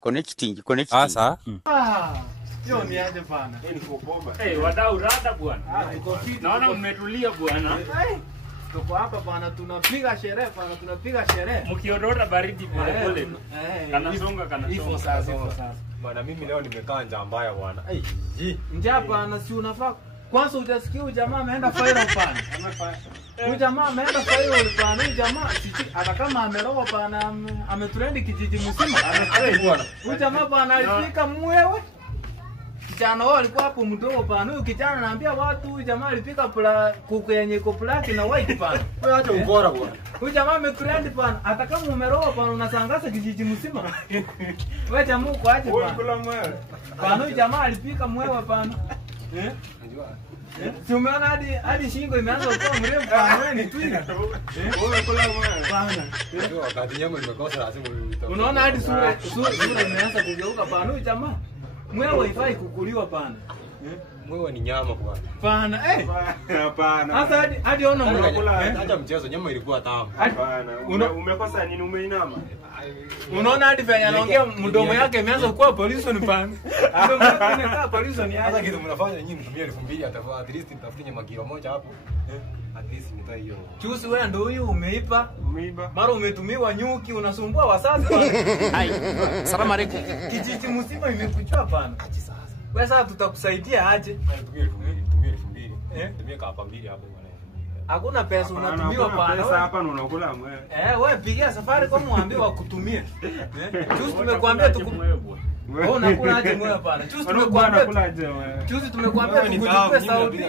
Connecting. Sasa. Hiyo ni aje bana? Niko bomba. Wadau rada bwana. Naona mmetulia bwana. Tuko hapa bwana, tunapiga sherehe bwana, tunapiga sherehe. Mkiodora baridi pole pole. Kanasonga. Hivyo sasa. Bwana mimi leo nimekaa njaa mbaya bwana. Njaa bwana, si unafaa kwanza utasikia huyu jamaa ameenda failo bwana. Huyu jamaa ameenda failo bwana. Huyu jamaa hata kama ameroa bwana, ametrendi kijiji mzima. Huyu jamaa bwana alifika mwewe. Kijana wao alikuwa hapo mdogo bwana. Huyu kijana anaambia watu huyu jamaa alipika kuku yenye iko black na white bwana. Wewe acha ubora bwana. Huyu jamaa ametrend bwana. Hata kama umeroa bwana unasangaza kijiji mzima. Wewe jamaa uko aje bwana? Kula mwewe. Bwana huyu jamaa alipika mwewe bwana. Unajua? Si umeona hadi shingo imeanza kuwa mrefu bwana, wewe ni twiga. Wewe kula mwewe. Bwana. Unajua wakati nyama imekosa lazima Unaona hadi sura imeanza kugeuka bwana. Huyu jamaa mwewe haifai kukuliwa bwana. mwewe ni nyama bwana. Bwana Hapana. Sasa hadi ona mnakula. Hata mchezo nyama ilikuwa tamu. Hapana. Umekosa nini, umeinama? Unaona hadi venye anaongea mdomo yake imeanza kuwa pollution bwana. Mdomo yake inakaa pollution Hata yake. kitu mnafanya nyinyi mtumie 2000 atakuwa at least nitafutie nyama kilo moja hapo. At least nitaa hiyo. Chusi wewe ndio huyu umeipa. Umeiba. Mara umetumiwa nyuki unasumbua wasazi bwana. Hai. Salamu alaykum. Kijiji mzima imekuchwa bwana. Wewe sasa tutakusaidia aje? Tumie 2000. Tumie kapa mbili hapo bwana. Hakuna pesa unatumiwa Pesa bwana. hapa na unakula mwewe. Wewe pigia safari kwa muambie wakutumie. Juzi tumekuambia wewe unakula aje mwewe bwana. Juzi tumekuambia Unakula aje wewe? Juzi tumekuambia tukulipe Saudi.